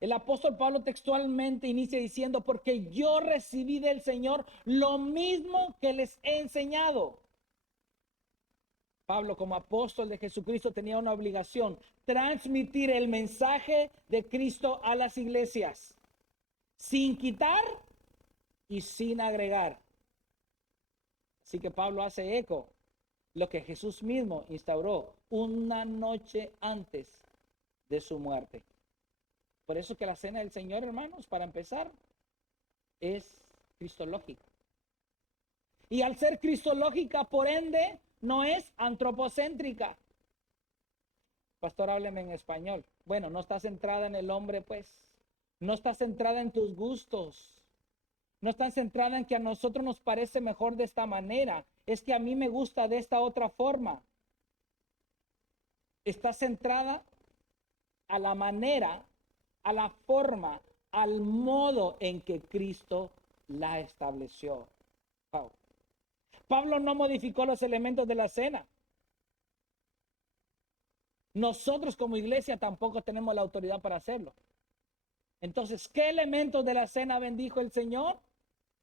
El apóstol Pablo textualmente inicia diciendo, porque yo recibí del Señor lo mismo que les he enseñado. Pablo, como apóstol de Jesucristo, tenía una obligación: transmitir el mensaje de Cristo a las iglesias, sin quitar y sin agregar. Así que Pablo hace eco lo que Jesús mismo instauró una noche antes de su muerte. Por eso que la cena del Señor, hermanos, para empezar, es cristológica. Y al ser cristológica, por ende, no es antropocéntrica. Pastor, hábleme en español. Bueno, no está centrada en el hombre, pues. No está centrada en tus gustos. No está centrada en que a nosotros nos parece mejor de esta manera. Es que a mí me gusta de esta otra forma. Está centrada a la manera, a la forma, al modo en que Cristo la estableció. Wow. Pablo no modificó los elementos de la cena. Nosotros como iglesia tampoco tenemos la autoridad para hacerlo. Entonces, ¿qué elementos de la cena bendijo el Señor?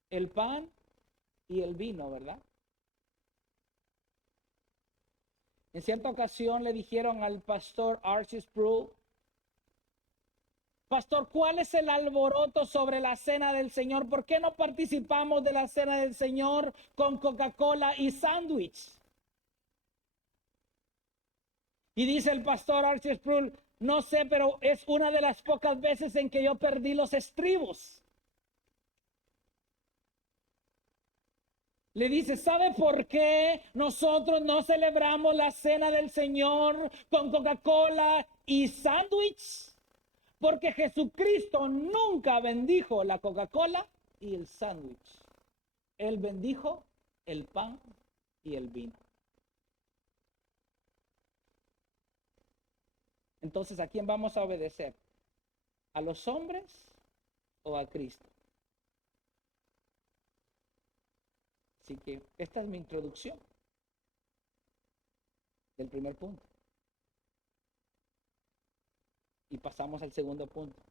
El pan y el vino, ¿verdad? En cierta ocasión le dijeron al pastor Archie Sproul: pastor, ¿cuál es el alboroto sobre la cena del Señor? ¿Por qué no participamos de la cena del Señor con Coca-Cola y sándwich? Y dice el pastor Archie Sproul: no sé, pero es una de las pocas veces en que yo perdí los estribos. Le dice, ¿sabe por qué nosotros no celebramos la cena del Señor con Coca-Cola y sándwich? Porque Jesucristo nunca bendijo la Coca-Cola y el sándwich. Él bendijo el pan y el vino. Entonces, ¿a quién vamos a obedecer? ¿A los hombres o a Cristo? Así que esta es mi introducción del primer punto. Y pasamos al segundo punto.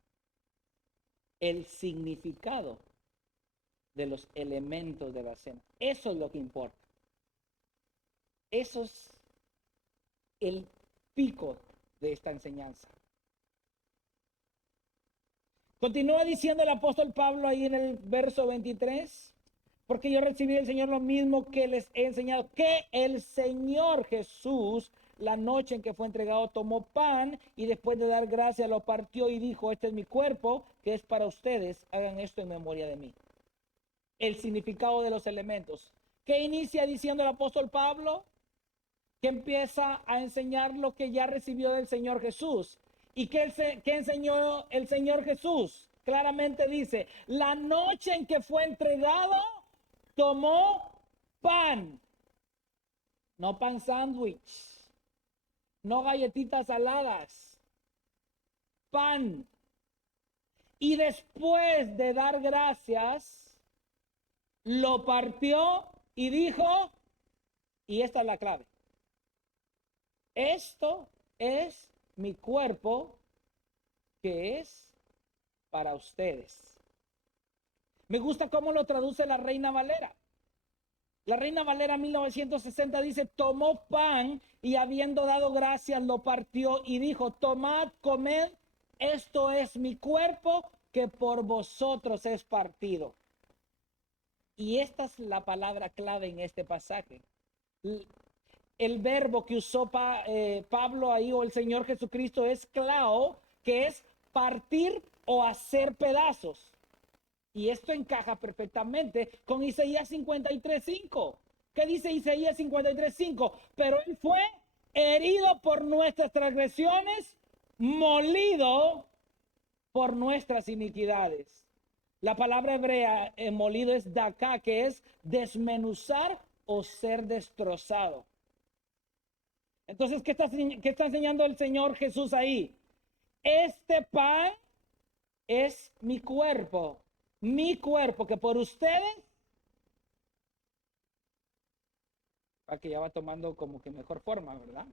El significado de los elementos de la cena. Eso es lo que importa. Eso es el pico de esta enseñanza. Continúa diciendo el apóstol Pablo ahí en el verso 23, porque yo recibí del Señor lo mismo que les he enseñado, que el Señor Jesús, la noche en que fue entregado, tomó pan y después de dar gracias lo partió y dijo, este es mi cuerpo, que es para ustedes, hagan esto en memoria de mí. El significado de los elementos. ¿Qué inicia diciendo el apóstol Pablo? Que empieza a enseñar lo que ya recibió del Señor Jesús. ¿Y qué enseñó el Señor Jesús? Claramente dice, la noche en que fue entregado, tomó pan. No pan sándwich, no galletitas saladas, pan. Y después de dar gracias, lo partió y dijo, y esta es la clave, esto es mi cuerpo que es para ustedes. Me gusta cómo lo traduce la Reina Valera. La Reina Valera 1960 dice, tomó pan y habiendo dado gracias lo partió y dijo, tomad, comed, esto es mi cuerpo que por vosotros es partido. Y esta es la palabra clave en este pasaje. El verbo que usó Pablo ahí o el Señor Jesucristo es clao, que es partir o hacer pedazos. Y esto encaja perfectamente con Isaías 53:5. ¿Qué dice Isaías 53:5? Pero él fue herido por nuestras transgresiones, molido por nuestras iniquidades. La palabra hebrea molido es daká, que es desmenuzar o ser destrozado. Entonces, ¿qué está enseñando el Señor Jesús ahí? Este pan es mi cuerpo que por ustedes, para que ya va tomando como que mejor forma, ¿verdad?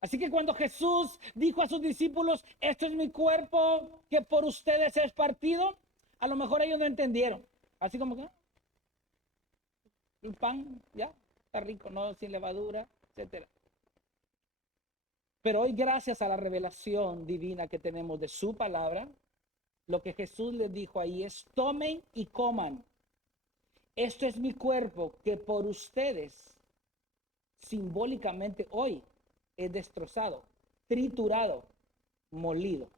Así que cuando Jesús dijo a sus discípulos, esto es mi cuerpo que por ustedes es partido, a lo mejor ellos no entendieron. Así como que el pan ya está rico, no sin levadura, etcétera. Pero hoy, gracias a la revelación divina que tenemos de su palabra, lo que Jesús les dijo ahí es: tomen y coman. Esto es mi cuerpo que por ustedes simbólicamente hoy es destrozado, triturado, molido.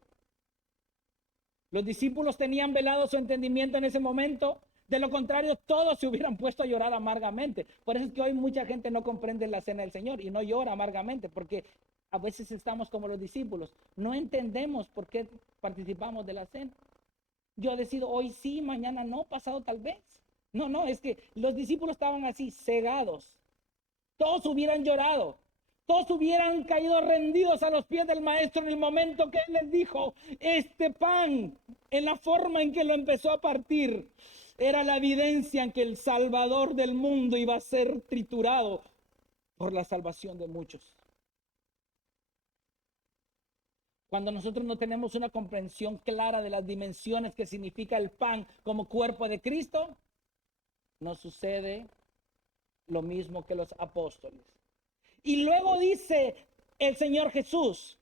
Los discípulos tenían velado su entendimiento en ese momento. De lo contrario, todos se hubieran puesto a llorar amargamente. Por eso es que hoy mucha gente no comprende la cena del Señor y no llora amargamente, porque a veces estamos como los discípulos. No entendemos por qué participamos de la cena. Yo decido hoy sí, mañana no, pasado tal vez. No, es que los discípulos estaban así, cegados. Todos hubieran llorado. Todos hubieran caído rendidos a los pies del maestro en el momento que él les dijo, este pan, en la forma en que lo empezó a partir, era la evidencia en que el Salvador del mundo iba a ser triturado por la salvación de muchos. Cuando nosotros no tenemos una comprensión clara de las dimensiones que significa el pan como cuerpo de Cristo, nos sucede lo mismo que los apóstoles. Y luego dice el Señor Jesús,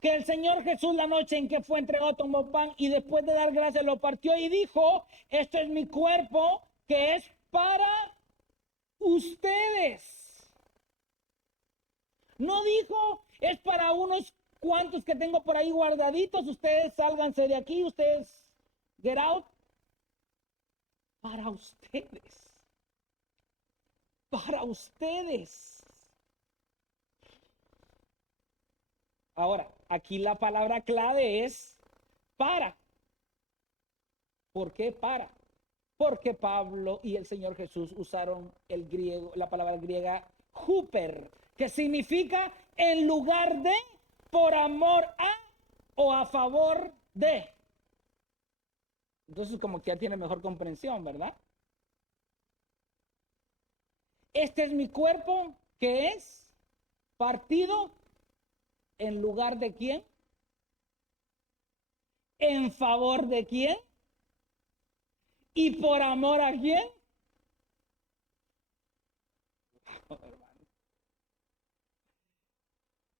que el Señor Jesús la noche en que fue entregado tomó pan y después de dar gracias lo partió y dijo, esto es mi cuerpo que es para ustedes. No dijo, es para unos cuantos que tengo por ahí guardaditos, ustedes sálganse de aquí, ustedes get out. Para ustedes. Para ustedes. Ahora, aquí la palabra clave es para. ¿Por qué para? Porque Pablo y el Señor Jesús usaron el griego, la palabra griega huper, que significa en lugar de, por amor a o a favor de. Entonces como que ya tiene mejor comprensión, ¿verdad? Este es mi cuerpo que es partido en lugar de quién, en favor de quién y por amor a quién.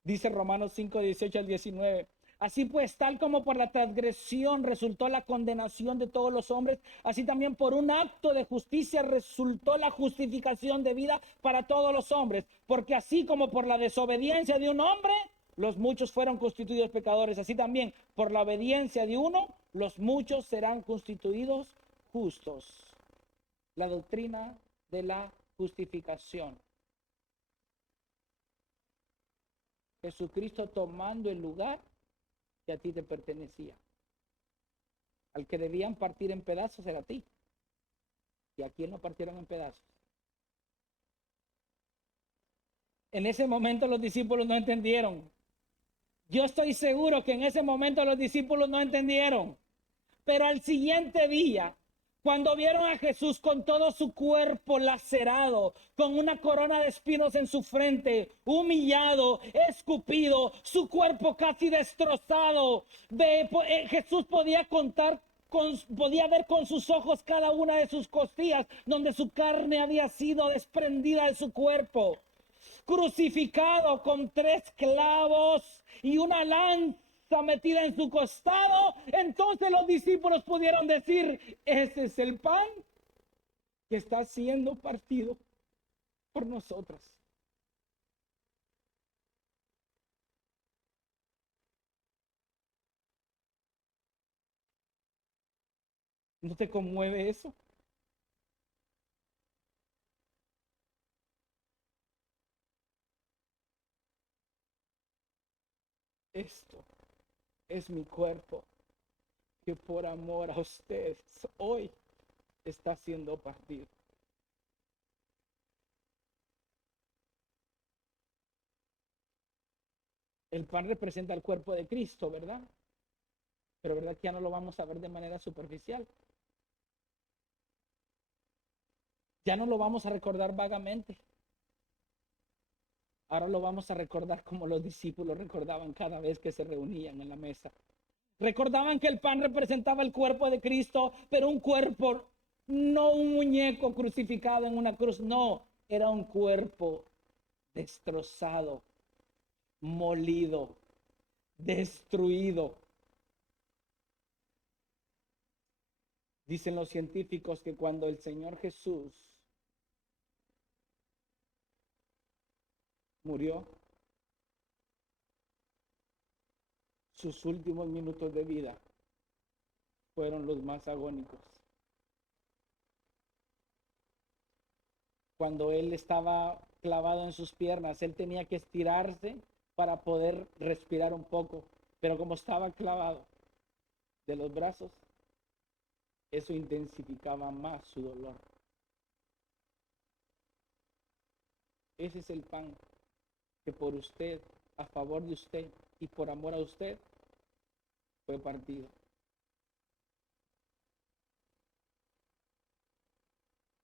Dice Romanos 5, 18 al 19. Así pues, tal como por la transgresión resultó la condenación de todos los hombres, así también por un acto de justicia resultó la justificación de vida para todos los hombres. Porque así como por la desobediencia de un hombre, los muchos fueron constituidos pecadores, así también por la obediencia de uno, los muchos serán constituidos justos. La doctrina de la justificación. Jesucristo tomando el lugar que a ti te pertenecía. Al que debían partir en pedazos era a ti. ¿Y a quién lo partieron en pedazos? En ese momento los discípulos no entendieron. Yo estoy seguro que en ese momento los discípulos no entendieron. Pero al siguiente día, cuando vieron a Jesús con todo su cuerpo lacerado, con una corona de espinos en su frente, humillado, escupido, su cuerpo casi destrozado, Jesús podía podía ver con sus ojos cada una de sus costillas, donde su carne había sido desprendida de su cuerpo, crucificado con 3 clavos y una lanza metida en su costado. Entonces los discípulos pudieron decir, ese es el pan que está siendo partido por nosotros. ¿No te conmueve eso? Esto es mi cuerpo que por amor a ustedes hoy está siendo partido. El pan representa el cuerpo de Cristo, ¿verdad? Pero ¿verdad que ya no lo vamos a ver de manera superficial? Ya no lo vamos a recordar vagamente. Ahora lo vamos a recordar como los discípulos recordaban cada vez que se reunían en la mesa. Recordaban que el pan representaba el cuerpo de Cristo, pero un cuerpo, no un muñeco crucificado en una cruz, no, era un cuerpo destrozado, molido, destruido. Dicen los científicos que cuando el Señor Jesús murió, sus últimos minutos de vida fueron los más agónicos. Cuando Él estaba clavado en sus piernas, Él tenía que estirarse para poder respirar un poco, pero como estaba clavado de los brazos, eso intensificaba más su dolor. Ese es el pan que por usted, a favor de usted y por amor a usted, fue partido.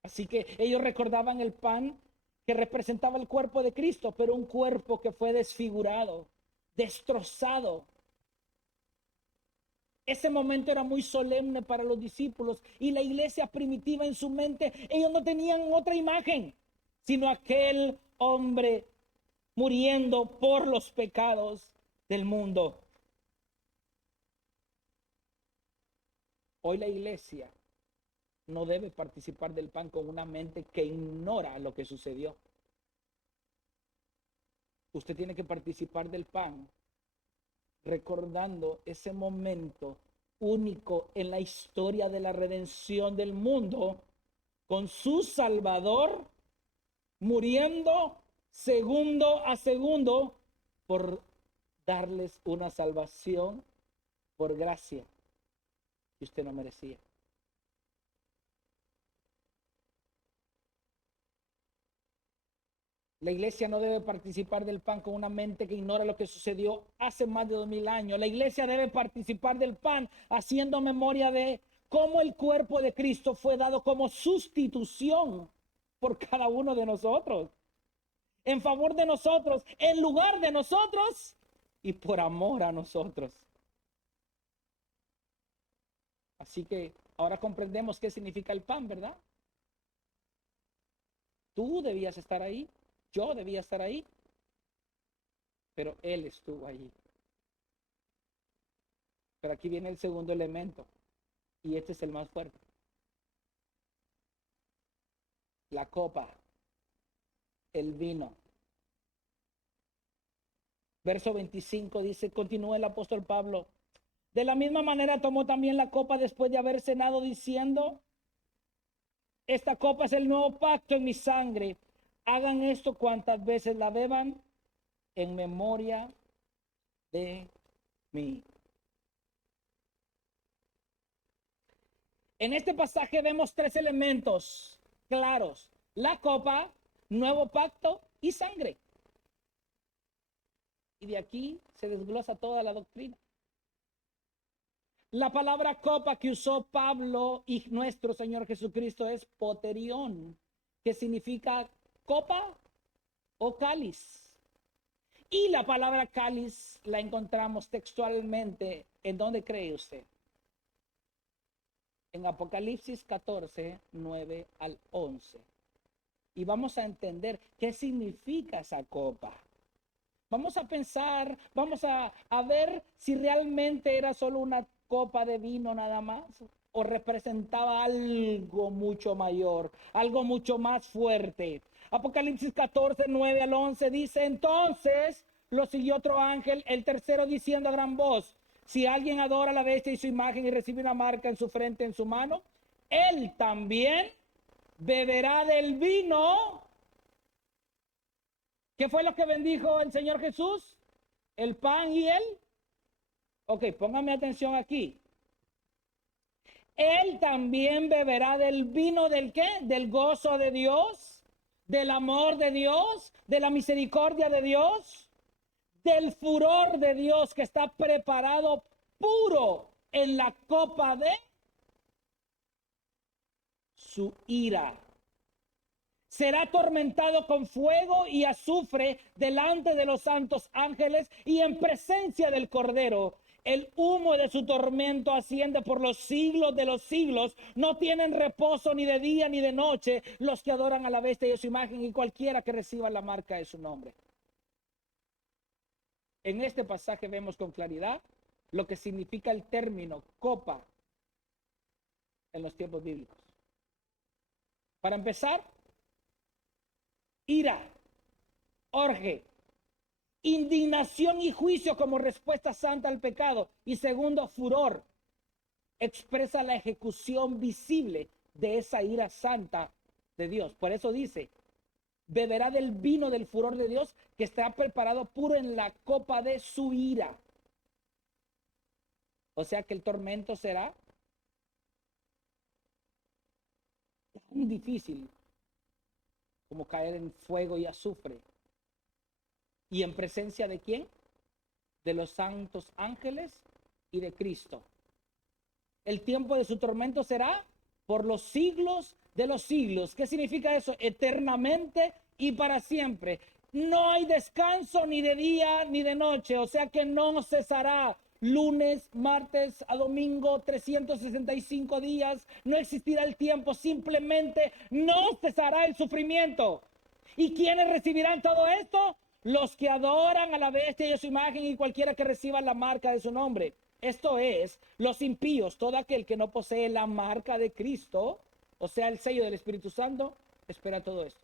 Así que ellos recordaban el pan que representaba el cuerpo de Cristo, pero un cuerpo que fue desfigurado, destrozado. Ese momento era muy solemne para los discípulos y la iglesia primitiva en su mente, ellos no tenían otra imagen, sino aquel hombre muriendo por los pecados del mundo. Hoy la iglesia no debe participar del pan con una mente que ignora lo que sucedió. Usted tiene que participar del pan recordando ese momento único en la historia de la redención del mundo, con su Salvador muriendo segundo a segundo por darles una salvación por gracia que usted no merecía. La iglesia no debe participar del pan con una mente que ignora lo que sucedió hace más de 2000 años. La iglesia debe participar del pan haciendo memoria de cómo el cuerpo de Cristo fue dado como sustitución por cada uno de nosotros, en favor de nosotros, en lugar de nosotros y por amor a nosotros. Así que ahora comprendemos qué significa el pan, ¿verdad? Tú debías estar ahí. Yo debía estar ahí, pero Él estuvo allí. Pero aquí viene el segundo elemento, y este es el más fuerte. La copa, el vino. Verso 25 dice, continúa el apóstol Pablo, de la misma manera tomó también la copa después de haber cenado diciendo, esta copa es el nuevo pacto en mi sangre. Hagan esto cuantas veces la beban en memoria de mí. En este pasaje vemos tres elementos claros: la copa, nuevo pacto y sangre. Y de aquí se desglosa toda la doctrina. La palabra copa que usó Pablo y nuestro Señor Jesucristo es poterión, que significa copa o cáliz. Y la palabra cáliz la encontramos textualmente. ¿En dónde cree usted? En Apocalipsis 14, 9 al 11. Y vamos a entender qué significa esa copa. Vamos a pensar, vamos a ver si realmente era solo una copa de vino nada más, o representaba algo mucho mayor, algo mucho más fuerte. Apocalipsis 14, 9 al 11 dice, entonces lo siguió otro ángel, el tercero, diciendo a gran voz, si alguien adora a la bestia y su imagen y recibe una marca en su frente, en su mano, él también beberá del vino. ¿Qué fue lo que bendijo el Señor Jesús? ¿El pan y él? Ok, póngame atención aquí. Él también beberá del vino ¿del qué? Del gozo de Dios, del amor de Dios, de la misericordia de Dios, del furor de Dios que está preparado puro en la copa de su ira. Será atormentado con fuego y azufre delante de los santos ángeles y en presencia del Cordero. El humo de su tormento asciende por los siglos de los siglos. No tienen reposo ni de día ni de noche los que adoran a la bestia y a su imagen y cualquiera que reciba la marca de su nombre. En este pasaje vemos con claridad lo que significa el término copa en los tiempos bíblicos. Para empezar, ira, orge, indignación y juicio como respuesta santa al pecado. Y segundo, furor. Expresa la ejecución visible de esa ira santa de Dios. Por eso dice, beberá del vino del furor de Dios que está preparado puro en la copa de su ira. O sea que el tormento será tan difícil como caer en fuego y azufre. ¿Y en presencia de quién? De los santos ángeles y de Cristo. El tiempo de su tormento será por los siglos de los siglos. ¿Qué significa eso? Eternamente y para siempre. No hay descanso ni de día ni de noche, o sea que no cesará. Lunes, martes a domingo, 365 días, no existirá el tiempo, simplemente no cesará el sufrimiento. ¿Y quiénes recibirán todo esto? Los que adoran a la bestia y a su imagen y cualquiera que reciba la marca de su nombre. Esto es, los impíos, todo aquel que no posee la marca de Cristo, o sea, el sello del Espíritu Santo, espera todo esto.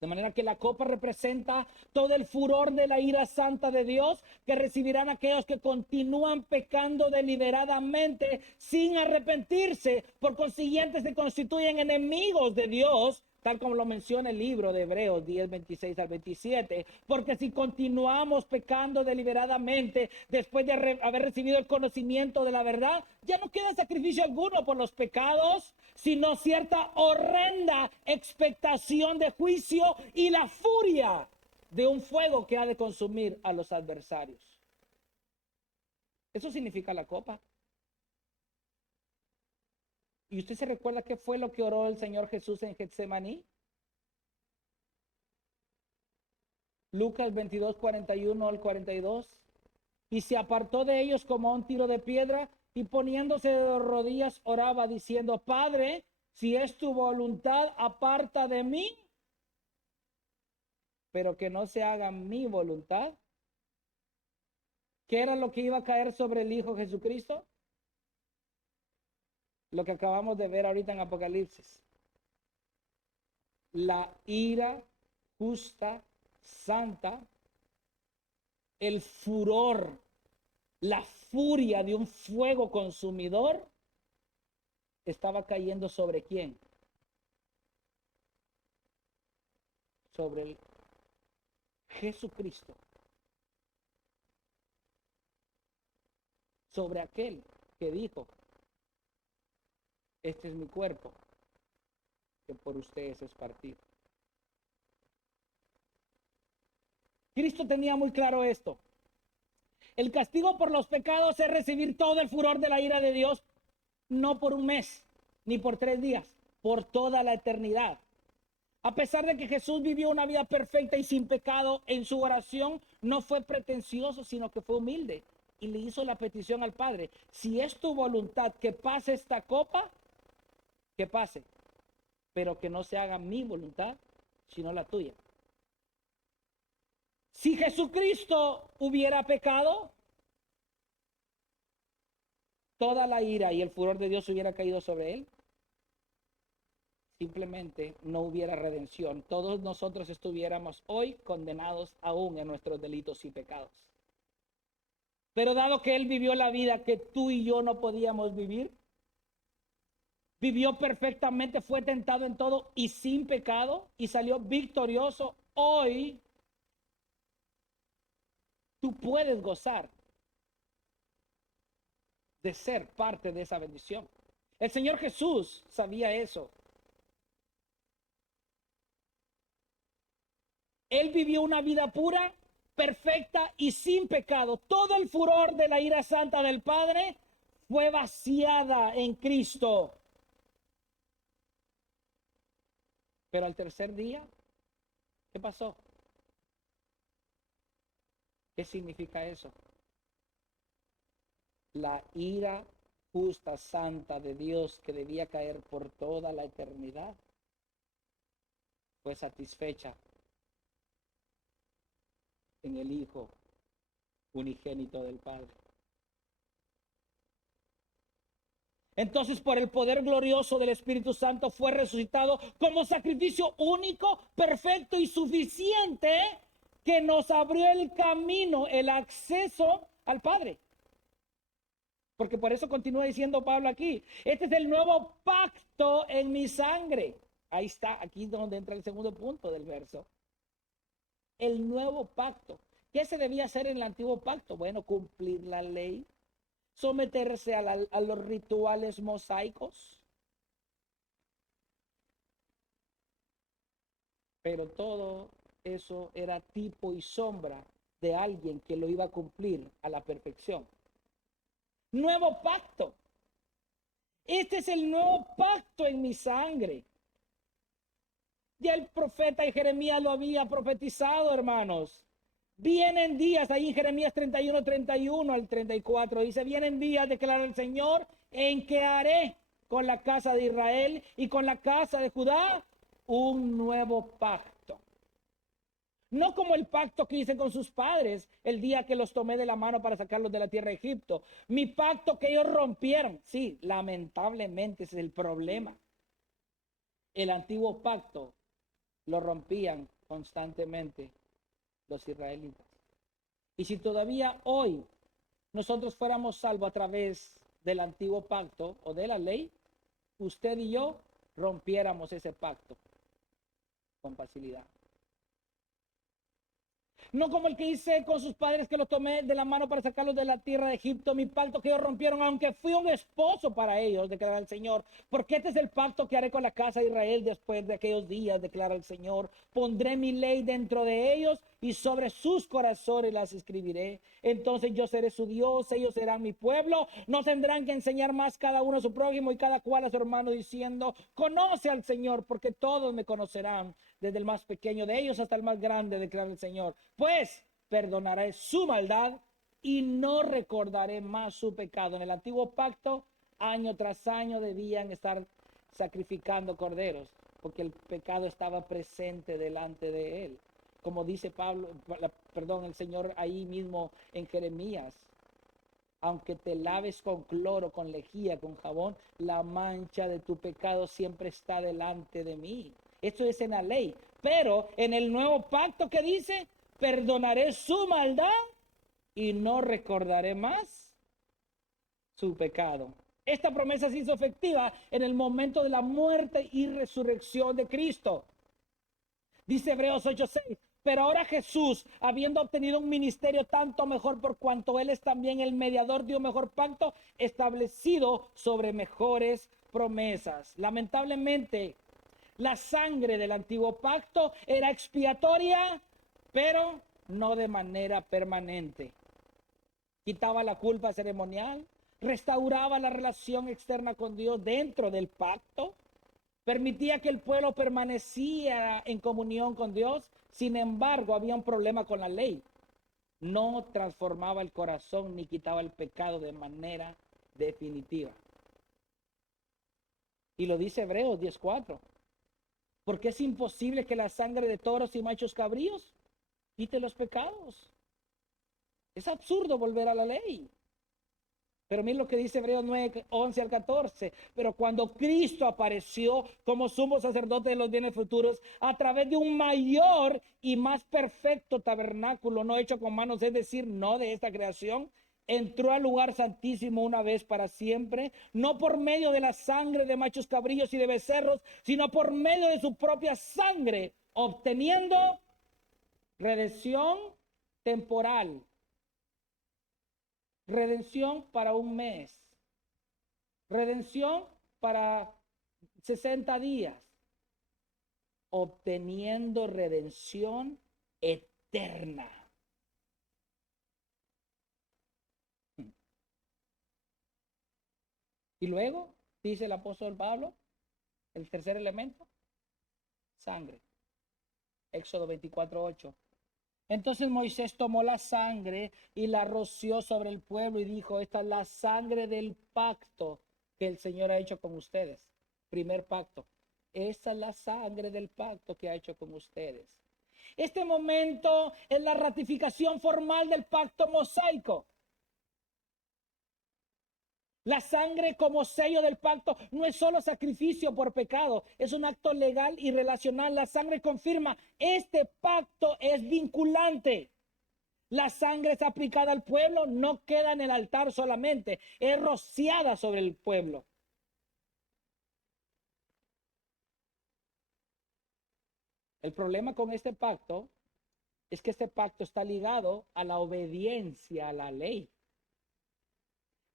De manera que la copa representa todo el furor de la ira santa de Dios que recibirán aquellos que continúan pecando deliberadamente sin arrepentirse. Por consiguiente, se constituyen enemigos de Dios, tal como lo menciona el libro de Hebreos 10, 26 al 27. Porque si continuamos pecando deliberadamente después de haber recibido el conocimiento de la verdad, ya no queda sacrificio alguno por los pecados, sino cierta horrenda expectación de juicio y la furia de un fuego que ha de consumir a los adversarios. Eso significa la copa. ¿Y usted se recuerda qué fue lo que oró el Señor Jesús en Getsemaní? Lucas 22, 41 al 42. Y se apartó de ellos como a un tiro de piedra y poniéndose de rodillas oraba diciendo, Padre, si es tu voluntad, aparta de mí, pero que no se haga mi voluntad. ¿Qué era lo que iba a caer sobre el Hijo Jesucristo? Lo que acabamos de ver ahorita en Apocalipsis. La ira justa, santa, el furor, la furia de un fuego consumidor estaba cayendo sobre quién? Sobre el Jesucristo. Sobre aquel que dijo, este es mi cuerpo, que por ustedes es partido. Cristo tenía muy claro esto. El castigo por los pecados es recibir todo el furor de la ira de Dios, no por un mes, ni por 3 días, por toda la eternidad. A pesar de que Jesús vivió una vida perfecta y sin pecado, en su oración no fue pretencioso, sino que fue humilde. Y le hizo la petición al Padre, si es tu voluntad que pase esta copa, que pase, pero que no se haga mi voluntad, sino la tuya. Si Jesucristo hubiera pecado, toda la ira y el furor de Dios hubiera caído sobre él. Simplemente no hubiera redención. Todos nosotros estuviéramos hoy condenados aún en nuestros delitos y pecados. Pero dado que él vivió la vida que tú y yo no podíamos vivir, vivió perfectamente, fue tentado en todo y sin pecado y salió victorioso, hoy tú puedes gozar de ser parte de esa bendición. El Señor Jesús sabía eso. Él vivió una vida pura, perfecta y sin pecado. Todo el furor de la ira santa del Padre fue vaciada en Cristo. Pero al tercer día, ¿qué pasó? ¿Qué significa eso? La ira justa, santa de Dios que debía caer por toda la eternidad fue satisfecha en el Hijo unigénito del Padre. Entonces, por el poder glorioso del Espíritu Santo fue resucitado como sacrificio único, perfecto y suficiente que nos abrió el camino, el acceso al Padre. Porque por eso continúa diciendo Pablo aquí, este es el nuevo pacto en mi sangre. Ahí está, aquí es donde entra el segundo punto del verso. El nuevo pacto. ¿Qué se debía hacer en el antiguo pacto? Bueno, cumplir la ley, someterse a los rituales mosaicos. Pero todo eso era tipo y sombra de alguien que lo iba a cumplir a la perfección. Nuevo pacto. Este es el nuevo pacto en mi sangre. Ya el profeta Jeremías lo había profetizado, hermanos. Vienen días, ahí en Jeremías 31 al 34, dice, vienen días, declara el Señor, en que haré con la casa de Israel y con la casa de Judá un nuevo pacto. No como el pacto que hice con sus padres el día que los tomé de la mano para sacarlos de la tierra de Egipto. Mi pacto que ellos rompieron. Sí, lamentablemente ese es el problema. El antiguo pacto lo rompían constantemente los israelitas. Y si todavía hoy nosotros fuéramos salvos a través del antiguo pacto o de la ley, usted y yo rompiéramos ese pacto con facilidad. No como el que hice con sus padres, que los tomé de la mano para sacarlos de la tierra de Egipto, mi pacto que ellos rompieron, aunque fui un esposo para ellos, declara el Señor. Porque este es el pacto que haré con la casa de Israel después de aquellos días, declara el Señor. Pondré mi ley dentro de ellos y sobre sus corazones las escribiré. Entonces yo seré su Dios, ellos serán mi pueblo. No tendrán que enseñar más cada uno a su prójimo y cada cual a su hermano, diciendo, conoce al Señor, porque todos me conocerán, desde el más pequeño de ellos hasta el más grande, declara el Señor. Pues perdonaré su maldad y no recordaré más su pecado. En el antiguo pacto, año tras año debían estar sacrificando corderos, porque el pecado estaba presente delante de él. Como dice el Señor ahí mismo en Jeremías, aunque te laves con cloro, con lejía, con jabón, la mancha de tu pecado siempre está delante de mí. Esto es en la ley. Pero en el nuevo pacto, ¿qué dice? Perdonaré su maldad y no recordaré más su pecado. Esta promesa se hizo efectiva en el momento de la muerte y resurrección de Cristo. Dice Hebreos 8:6, pero ahora Jesús, habiendo obtenido un ministerio tanto mejor por cuanto Él es también el mediador de un mejor pacto, establecido sobre mejores promesas. Lamentablemente, la sangre del antiguo pacto era expiatoria, pero no de manera permanente. Quitaba la culpa ceremonial, restauraba la relación externa con Dios dentro del pacto, permitía que el pueblo permaneciera en comunión con Dios. Sin embargo, había un problema con la ley. No transformaba el corazón ni quitaba el pecado de manera definitiva. Y lo dice Hebreos 10:4. Porque es imposible que la sangre de toros y machos cabríos quite los pecados. Es absurdo volver a la ley. Pero miren lo que dice Hebreos 9:11 al 14. Pero cuando Cristo apareció como sumo sacerdote de los bienes futuros, a través de un mayor y más perfecto tabernáculo, no hecho con manos, es decir, no de esta creación, entró al lugar santísimo una vez para siempre, no por medio de la sangre de machos cabrillos y de becerros, sino por medio de su propia sangre, obteniendo redención temporal. Redención para un mes. Redención para 60 días. Obteniendo redención eterna. Y luego, dice el apóstol Pablo, el tercer elemento, sangre. Éxodo 24:8. Entonces Moisés tomó la sangre y la roció sobre el pueblo y dijo, esta es la sangre del pacto que el Señor ha hecho con ustedes. Primer pacto. Esta es la sangre del pacto que ha hecho con ustedes. Este momento es la ratificación formal del pacto mosaico. La sangre como sello del pacto no es solo sacrificio por pecado, es un acto legal y relacional. La sangre confirma, este pacto es vinculante. La sangre es aplicada al pueblo, no queda en el altar solamente, es rociada sobre el pueblo. El problema con este pacto es que este pacto está ligado a la obediencia a la ley.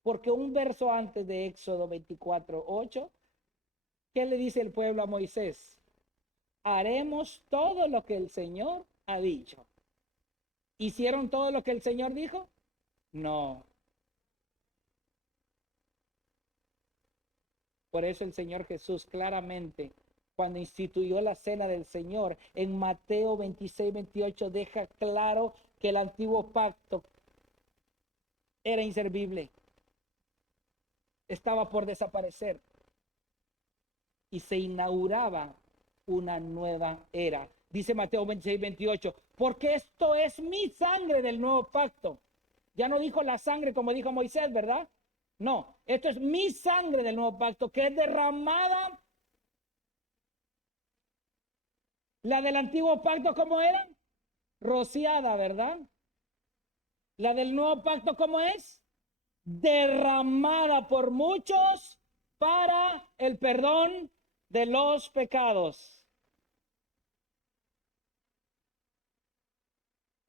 Porque un verso antes de Éxodo 24:8, ¿qué le dice el pueblo a Moisés? Haremos todo lo que el Señor ha dicho. ¿Hicieron todo lo que el Señor dijo? No. Por eso el Señor Jesús claramente, cuando instituyó la cena del Señor, en Mateo 26:28, deja claro que el antiguo pacto era inservible, estaba por desaparecer y se inauguraba una nueva era. Dice Mateo 26:28, porque esto es mi sangre del nuevo pacto. Ya no dijo la sangre como dijo Moisés, ¿verdad? No, esto es mi sangre del nuevo pacto que es derramada. La del antiguo pacto, ¿cómo era? Rociada, ¿verdad? La del nuevo pacto, ¿cómo es? Derramada por muchos para el perdón de los pecados.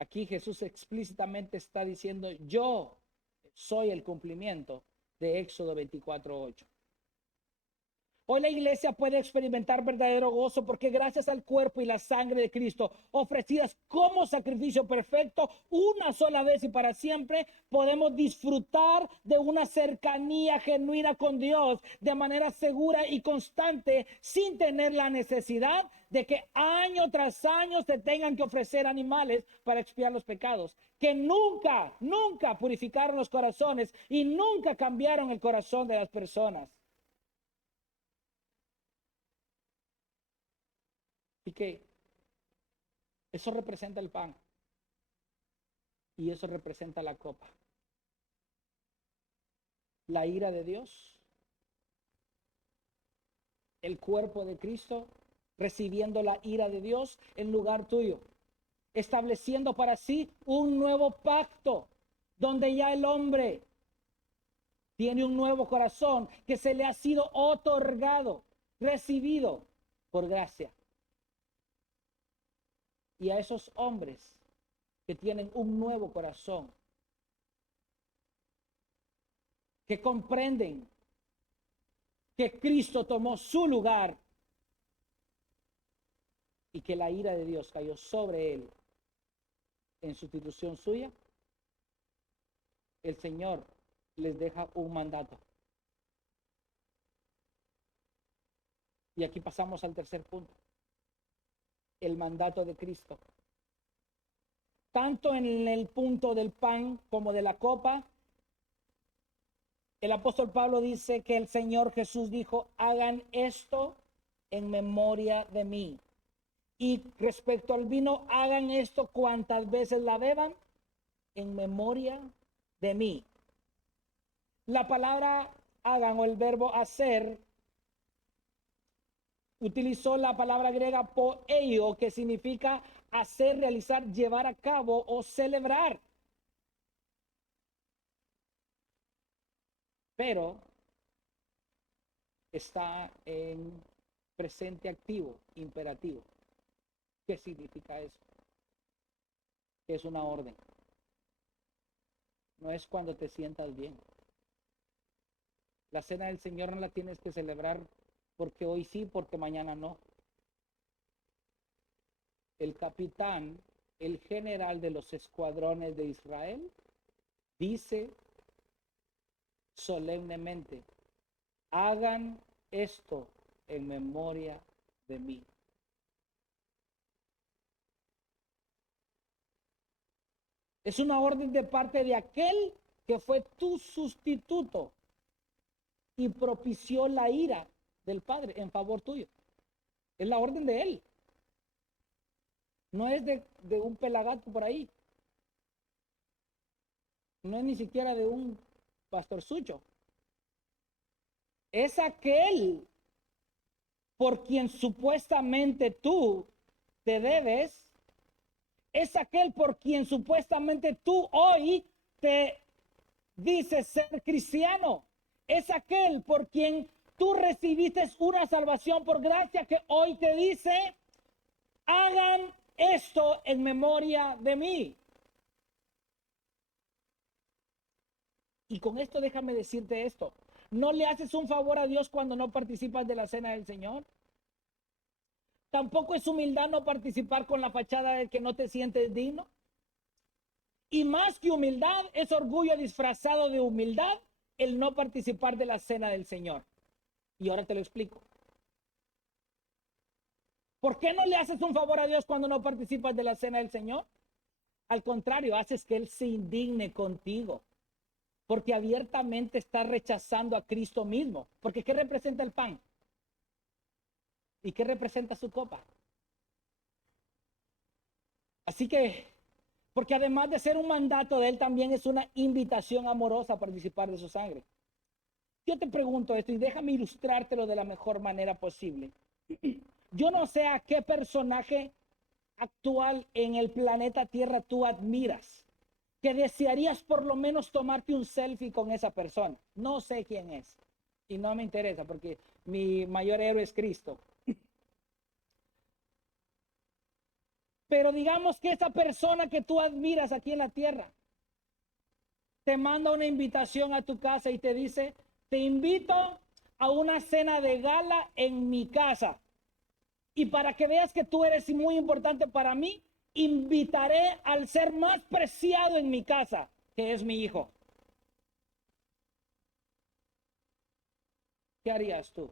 Aquí Jesús explícitamente está diciendo, yo soy el cumplimiento de Éxodo 24:8. Hoy la iglesia puede experimentar verdadero gozo porque gracias al cuerpo y la sangre de Cristo ofrecidas como sacrificio perfecto una sola vez y para siempre, podemos disfrutar de una cercanía genuina con Dios de manera segura y constante sin tener la necesidad de que año tras año se tengan que ofrecer animales para expiar los pecados, que nunca purificaron los corazones y nunca cambiaron el corazón de las personas. Y que eso representa el pan y eso representa la copa. La ira de Dios, el cuerpo de Cristo recibiendo la ira de Dios en lugar tuyo, estableciendo para sí un nuevo pacto donde ya el hombre tiene un nuevo corazón que se le ha sido otorgado, recibido por gracia. Y a esos hombres que tienen un nuevo corazón, que comprenden que Cristo tomó su lugar y que la ira de Dios cayó sobre él en sustitución suya, el Señor les deja un mandato. Y aquí pasamos al tercer punto, el mandato de Cristo. Tanto en el punto del pan como de la copa, el apóstol Pablo dice que el Señor Jesús dijo, hagan esto en memoria de mí. Y respecto al vino, hagan esto cuantas veces la beban en memoria de mí. La palabra hagan o el verbo hacer utilizó la palabra griega poeio, que significa hacer, realizar, llevar a cabo o celebrar. Pero está en presente activo, imperativo. ¿Qué significa eso? Es una orden. No es cuando te sientas bien. La cena del Señor no la tienes que celebrar porque hoy sí, porque mañana no. El capitán, el general de los escuadrones de Israel, dice solemnemente, hagan esto en memoria de mí. Es una orden de parte de aquel que fue tu sustituto y propició la ira del Padre en favor tuyo. Es la orden de él. No es de un pelagato por ahí. No es ni siquiera de un pastorzucho. Es aquel por quien supuestamente tú te debes. Es aquel por quien supuestamente tú hoy te dices ser cristiano. Es aquel por quien tú recibiste una salvación por gracia que hoy te dice, hagan esto en memoria de mí. Y con esto déjame decirte esto. ¿No le haces un favor a Dios cuando no participas de la cena del Señor? Tampoco es humildad no participar con la fachada de que no te sientes digno. Y más que humildad, es orgullo disfrazado de humildad el no participar de la cena del Señor. Y ahora te lo explico. ¿Por qué no le haces un favor a Dios cuando no participas de la cena del Señor? Al contrario, haces que Él se indigne contigo. Porque abiertamente está rechazando a Cristo mismo. Porque ¿qué representa el pan? ¿Y qué representa su copa? Así que, porque además de ser un mandato de Él, también es una invitación amorosa a participar de su sangre. Yo te pregunto esto y déjame ilustrártelo de la mejor manera posible. Yo no sé a qué personaje actual en el planeta Tierra tú admiras, que desearías por lo menos tomarte un selfie con esa persona. No sé quién es y no me interesa porque mi mayor héroe es Cristo. Pero digamos que esa persona que tú admiras aquí en la tierra te manda una invitación a tu casa y te dice, te invito a una cena de gala en mi casa. Y para que veas que tú eres muy importante para mí, invitaré al ser más preciado en mi casa, que es mi hijo. ¿Qué harías tú?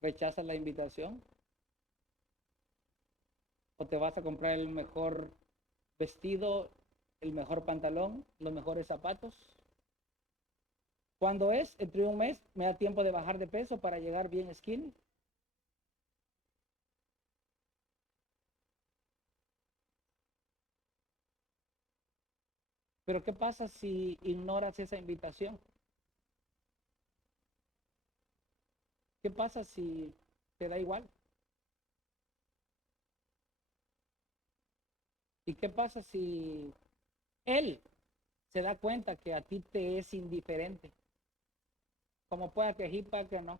¿Rechazas la invitación? ¿O te vas a comprar el mejor vestido, el mejor pantalón, los mejores zapatos? ¿Cuándo es? Entre un mes me da tiempo de bajar de peso para llegar bien skinny. Pero ¿qué pasa si ignoras esa invitación? ¿Qué pasa si te da igual? ¿Y qué pasa si él se da cuenta que a ti te es indiferente? Como pueda que jipa que no.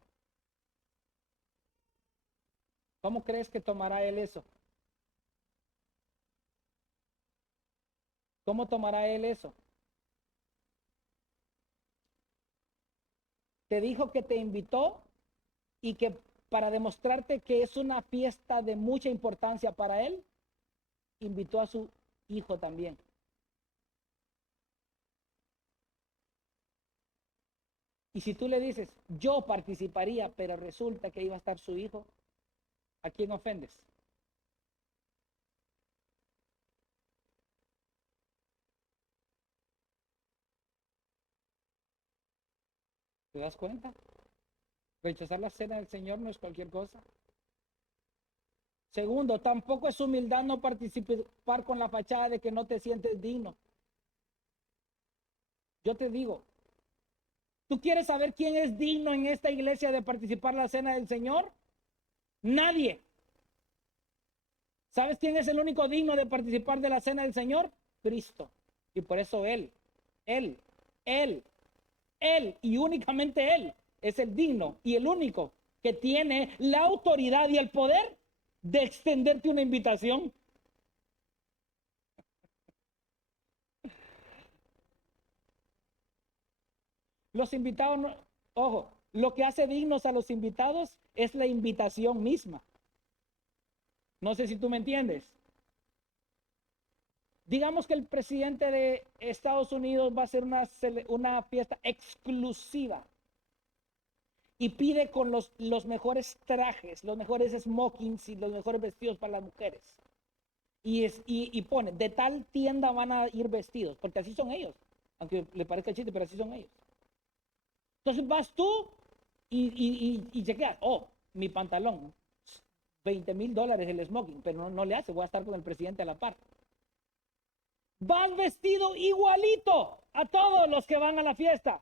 ¿Cómo crees que tomará él eso? ¿Cómo tomará él eso? Te dijo que te invitó y que para demostrarte que es una fiesta de mucha importancia para él, invitó a su hijo también. Y si tú le dices, yo participaría, pero resulta que iba a estar su hijo, ¿a quién ofendes? ¿Te das cuenta? Rechazar la cena del Señor no es cualquier cosa. Segundo, tampoco es humildad no participar con la fachada de que no te sientes digno. Yo te digo, ¿tú quieres saber quién es digno en esta iglesia de participar en la cena del Señor? Nadie. ¿Sabes quién es el único digno de participar de la cena del Señor? Cristo. Y por eso Él, Él, Él y únicamente Él es el digno y el único que tiene la autoridad y el poder de extenderte una invitación. Los invitados, ojo, lo que hace dignos a los invitados es la invitación misma. No sé si tú me entiendes. Digamos que el presidente de Estados Unidos va a hacer una fiesta exclusiva y pide con los mejores trajes, los mejores smokings y los mejores vestidos para las mujeres. Y pone, de tal tienda van a ir vestidos, porque así son ellos, aunque le parezca chiste, pero así son ellos. Entonces vas tú y chequeas, oh, mi pantalón, $20,000 el smoking, pero no le hace, voy a estar con el presidente a la par. Vas vestido igualito a todos los que van a la fiesta,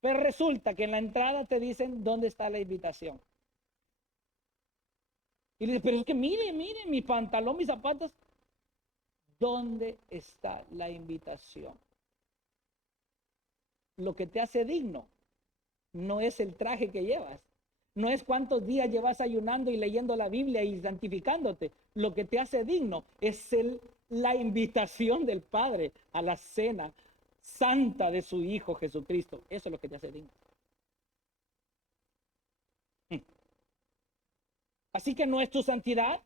pero resulta que en la entrada te dicen dónde está la invitación. Y le dices, pero es que mire, mi pantalón, mis zapatos. ¿Dónde está la invitación? Lo que te hace digno no es el traje que llevas, no es cuántos días llevas ayunando y leyendo la Biblia y santificándote. Lo que te hace digno es la invitación del Padre a la cena santa de su Hijo Jesucristo. Eso es lo que te hace digno. Así que no es tu santidad,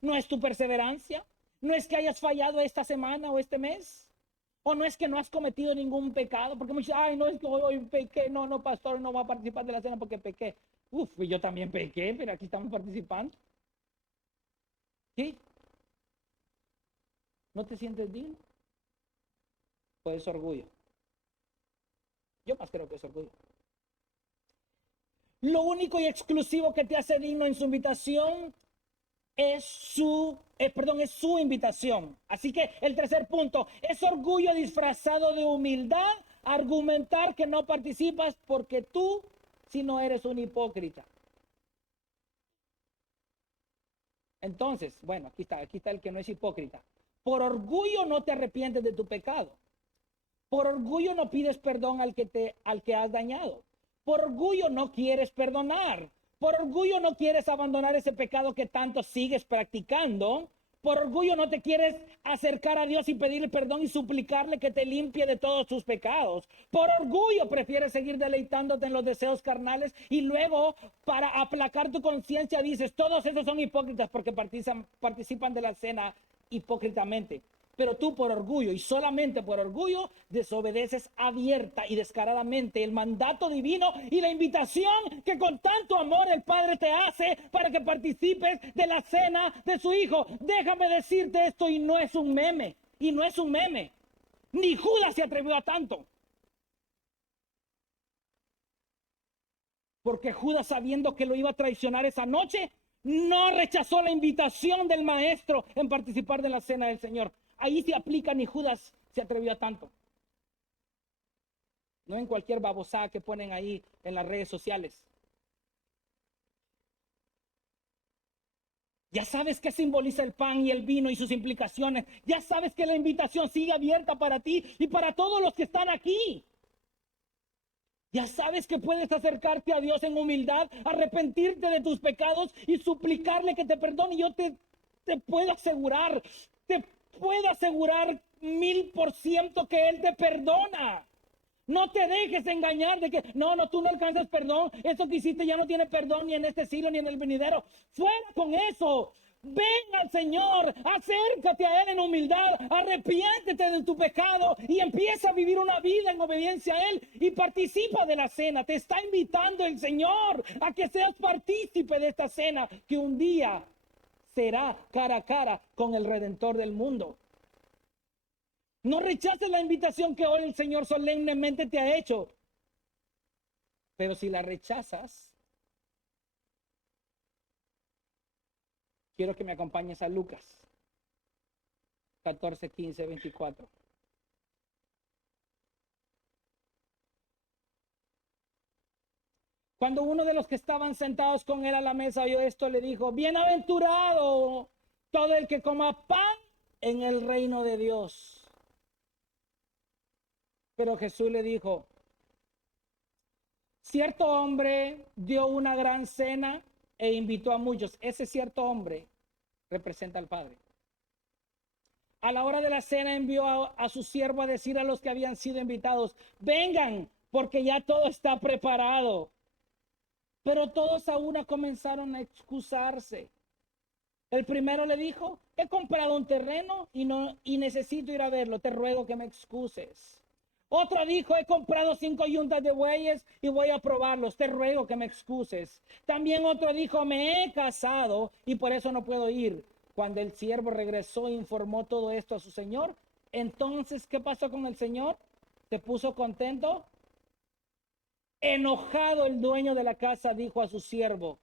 no es tu perseverancia, no es que hayas fallado esta semana o este mes, o no es que no has cometido ningún pecado, porque muchos, ay, no es que hoy pequé, no, pastor, no va a participar de la cena porque pequé. Uf, yo también pequé, pero aquí estamos participando. ¿Sí? ¿No te sientes digno? Pues es orgullo. Yo más creo que es orgullo. Lo único y exclusivo que te hace digno en su invitación es es su invitación. Así que el tercer punto es orgullo disfrazado de humildad, argumentar que no participas porque tú, si no eres un hipócrita. Entonces, bueno, aquí está el que no es hipócrita. Por orgullo no te arrepientes de tu pecado. Por orgullo no pides perdón al que has dañado. Por orgullo no quieres perdonar. Por orgullo no quieres abandonar ese pecado que tanto sigues practicando. Por orgullo no te quieres acercar a Dios y pedirle perdón y suplicarle que te limpie de todos tus pecados. Por orgullo prefieres seguir deleitándote en los deseos carnales y luego para aplacar tu conciencia dices, todos esos son hipócritas porque participan de la cena hipócritamente. Pero tú por orgullo y solamente por orgullo desobedeces abierta y descaradamente el mandato divino y la invitación que con tanto amor el Padre te hace para que participes de la cena de su Hijo. Déjame decirte esto y no es un meme, Ni Judas se atrevió a tanto. Porque Judas, sabiendo que lo iba a traicionar esa noche, no rechazó la invitación del maestro en participar de la cena del Señor. Ahí se aplica, ni Judas se atrevió a tanto. No en cualquier babosada que ponen ahí en las redes sociales. Ya sabes qué simboliza el pan y el vino y sus implicaciones. Ya sabes que la invitación sigue abierta para ti y para todos los que están aquí. Ya sabes que puedes acercarte a Dios en humildad, arrepentirte de tus pecados y suplicarle que te perdone. Yo te puedo asegurar, 1000% que Él te perdona. No te dejes engañar de que no, tú no alcanzas perdón. Eso que hiciste ya no tiene perdón ni en este siglo ni en el venidero. Fuera con eso. Ven al Señor, acércate a Él en humildad, arrepiéntete de tu pecado y empieza a vivir una vida en obediencia a Él y participa de la cena. Te está invitando el Señor a que seas partícipe de esta cena que un día será cara a cara con el Redentor del mundo. No rechaces la invitación que hoy el Señor solemnemente te ha hecho. Pero si la rechazas, quiero que me acompañes a Lucas 14, 15, 24. Cuando uno de los que estaban sentados con él a la mesa oyó esto, le dijo, bienaventurado todo el que coma pan en el reino de Dios. Pero Jesús le dijo, cierto hombre dio una gran cena e invitó a muchos. Ese cierto hombre representa al Padre. A la hora de la cena envió a su siervo a decir a los que habían sido invitados, vengan, porque ya todo está preparado. Pero todos a una comenzaron a excusarse. El primero le dijo, he comprado un terreno y necesito ir a verlo, te ruego que me excuses. Otro dijo, he comprado 5 yuntas de bueyes y voy a probarlos, te ruego que me excuses. También otro dijo, me he casado y por eso no puedo ir. Cuando el siervo regresó e informó todo esto a su señor, entonces, ¿qué pasó con el señor? ¿Se puso contento? Enojado, el dueño de la casa dijo a su siervo,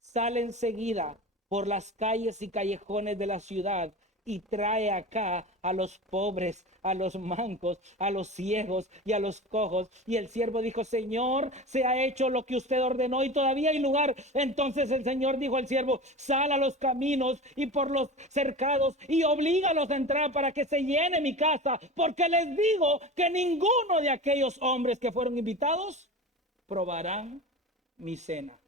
sale enseguida por las calles y callejones de la ciudad y trae acá a los pobres, a los mancos, a los ciegos y a los cojos. Y el siervo dijo, Señor, se ha hecho lo que usted ordenó y todavía hay lugar. Entonces el Señor dijo al siervo, sal a los caminos y por los cercados y oblígalos a entrar para que se llene mi casa, porque les digo que ninguno de aquellos hombres que fueron invitados probarán mi cena.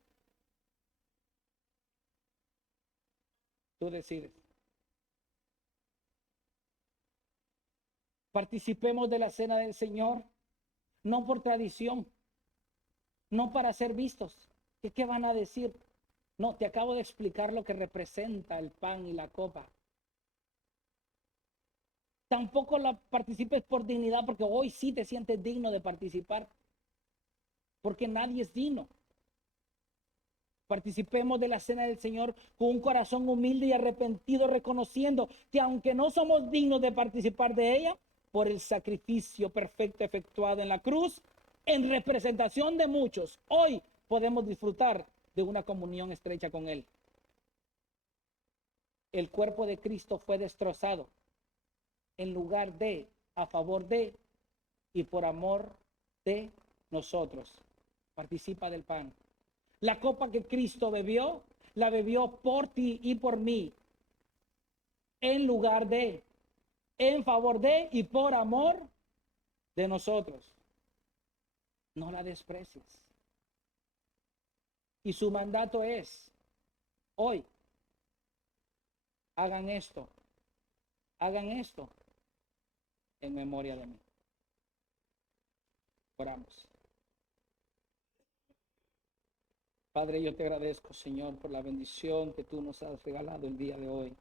Tú decides. Participemos de la cena del Señor, no por tradición, no para ser vistos. ¿Qué van a decir? No, te acabo de explicar lo que representa el pan y la copa. Tampoco la participes por dignidad, porque hoy sí te sientes digno de participar, porque nadie es digno. Participemos de la cena del Señor con un corazón humilde y arrepentido, reconociendo que aunque no somos dignos de participar de ella, por el sacrificio perfecto efectuado en la cruz, en representación de muchos, hoy podemos disfrutar de una comunión estrecha con Él. El cuerpo de Cristo fue destrozado en lugar de, a favor de y por amor de nosotros. Participa del pan. La copa que Cristo bebió, la bebió por ti y por mí, en lugar de, en favor de y por amor de nosotros. No la desprecies. Y su mandato es, hoy, hagan esto en memoria de mí. Oramos. Padre, yo te agradezco, Señor, por la bendición que tú nos has regalado el día de hoy.